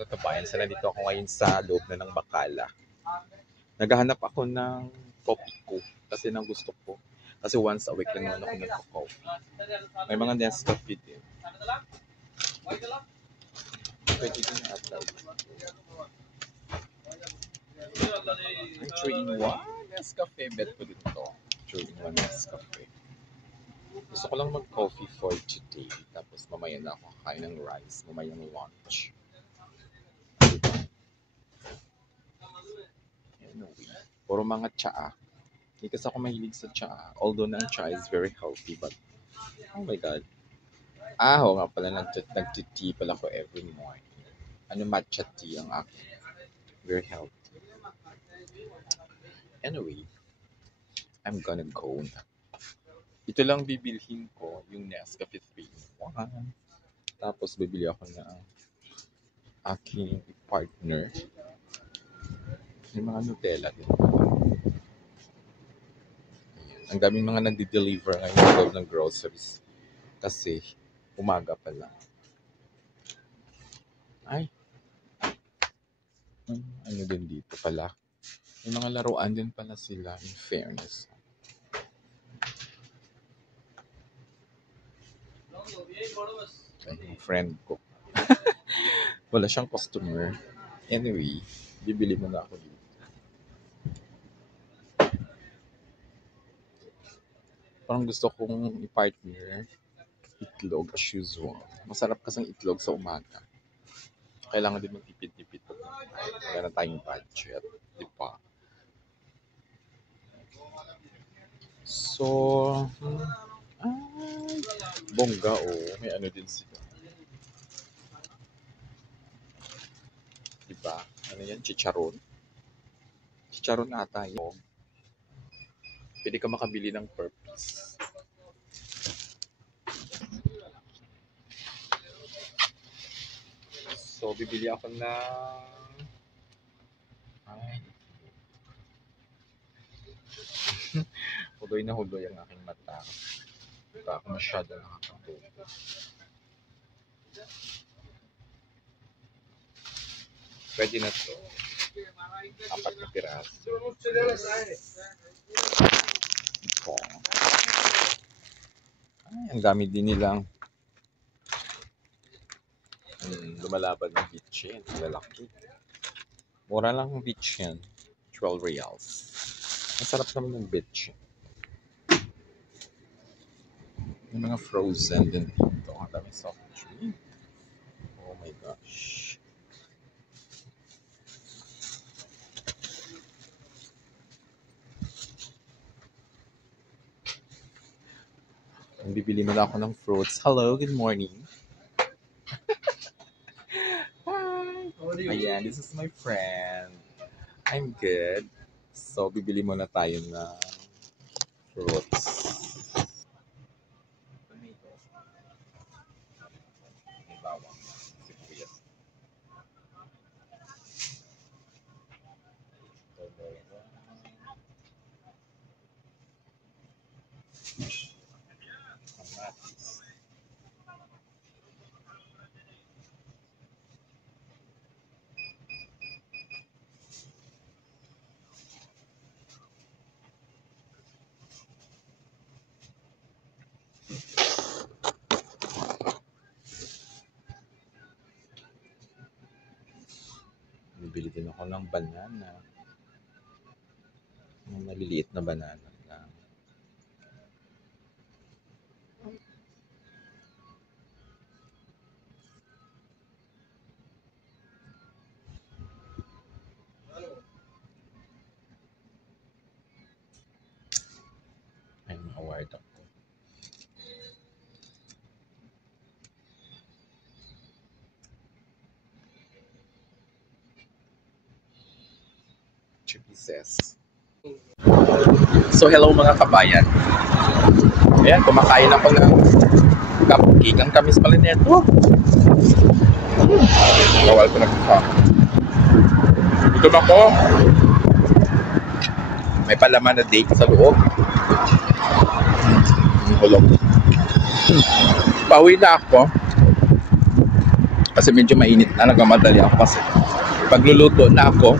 mga kabayan, sana dito ako ngayon sa loob na ng Bacala. Naghahanap ako ng coffee ko kasi nang gusto ko. Kasi once a week lang naman ako nagko-coffee. May mga Nescafe din. Pwede din na-apply. Ay, 3-in-1 Nescafe. Bet ko din to. 3-in-1 Nescafe. Gusto ko lang mag-coffee for today. Tapos mamaya na ako kakain ng rice. Mamaya ng lunch. Anyway, puro mga tsaa. Hindi kasi ako mahilig sa tsaa. Although na ang tsaa is very healthy. But, oh my God. Oo nga pala, nag-tea pala ko every morning. Ano, matcha tea ang akin. Very healthy. Anyway, I'm gonna go na. Ito lang bibilhin ko, yung Nescafe 3-in-1. Tapos bibili ako ng aking partner. May mga Nutella din pala. Ang daming mga nagde-deliver ngayon sa loob ng groceries. Kasi umaga pa lang. Ay. Ano din dito pala. May mga laruan din pala sila, in fairness. Ay, yung friend ko. Wala siyang customer. Anyway, bibili mo na ako dito. Parang gusto kong i-partner itlog as usual. Masarap kasang itlog sa umaga. Kailangan din magtipid-tipid. Wala na tayong budget. Di ba? So, bongga may ano din sila. Diba? Ano yan? Chicharon? Chicharon ata yun. Pwede ka makabili ng per piece. So, bibili ako ng... Ay. Huloy na huloy ang aking mata. Diba ako masyado nakakatuto. Pwede na to. 4 na piraso. Ito. Ay, ang dami din nilang lumalaban ng bitchin. Lalaki. Mura lang ang bitchin. 12 reals. Masarap naman ng bitchin. May mga frozen din dito. Ang dami soft drink. Oh my gosh. Bibili mo na ako ng fruits. Hello, good morning. Hi. Ayan, this is my friend. I'm good. So, bibili mo na tayo ng fruits. May bawang. Sibuyas. Kamatis. Bibili din ako ng banana. Ng maliliit na banana lang. Ay, ma-award ako. Pieces. So, hello mga kabayan. Ayan, kumakain ako ng cupcake. Ang tamis pala nito. Bawal ko nagkakain. Gutom ako. May palaman na date sa loob. Hulog. Pauwi na ako. Kasi medyo mainit na, nagmamadali ako kasi pagluluto na ako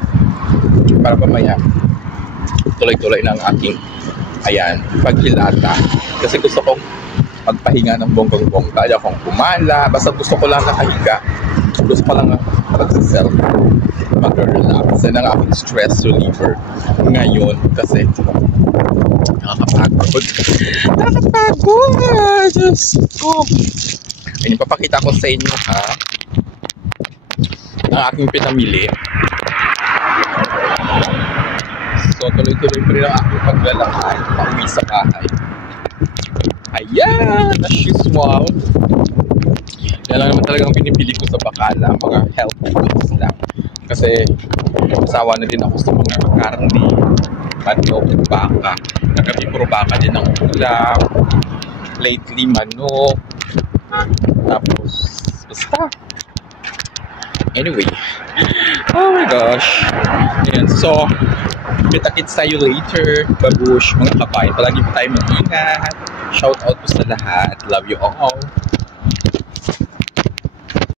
para pamaya tuloy-tuloy ng aking paghilata. Kasi gusto kong magpahinga ng bonggang-bongga. Ayaw kong kumala. Basta gusto ko lang nakahiga. Gusto ko lang mag-self, mag-relax. Yan ang aking stress reliever ngayon kasi nakakapagod. Diyos ko. Ayun, papakita ko sa inyo ang aking pinamili. So, tuloy-tuloy pa rin ang aking paglalakad pauwi sa bahay. Ayan! Ashiswam! Yan lang naman talagang binibili ko sa bakala. Mga healthy foods lang. Kasi, masawa na din ako sa mga karne, manok, baka. Nagabi puro baka din ang ulam. Lately, manok. Tapos, basta. Anyway. Oh my gosh. Ayan, so, kita-kits tayo later. Babush, mga kabayan. Palagi po tayo mag-ingat. Shout out po sa lahat. Love you all.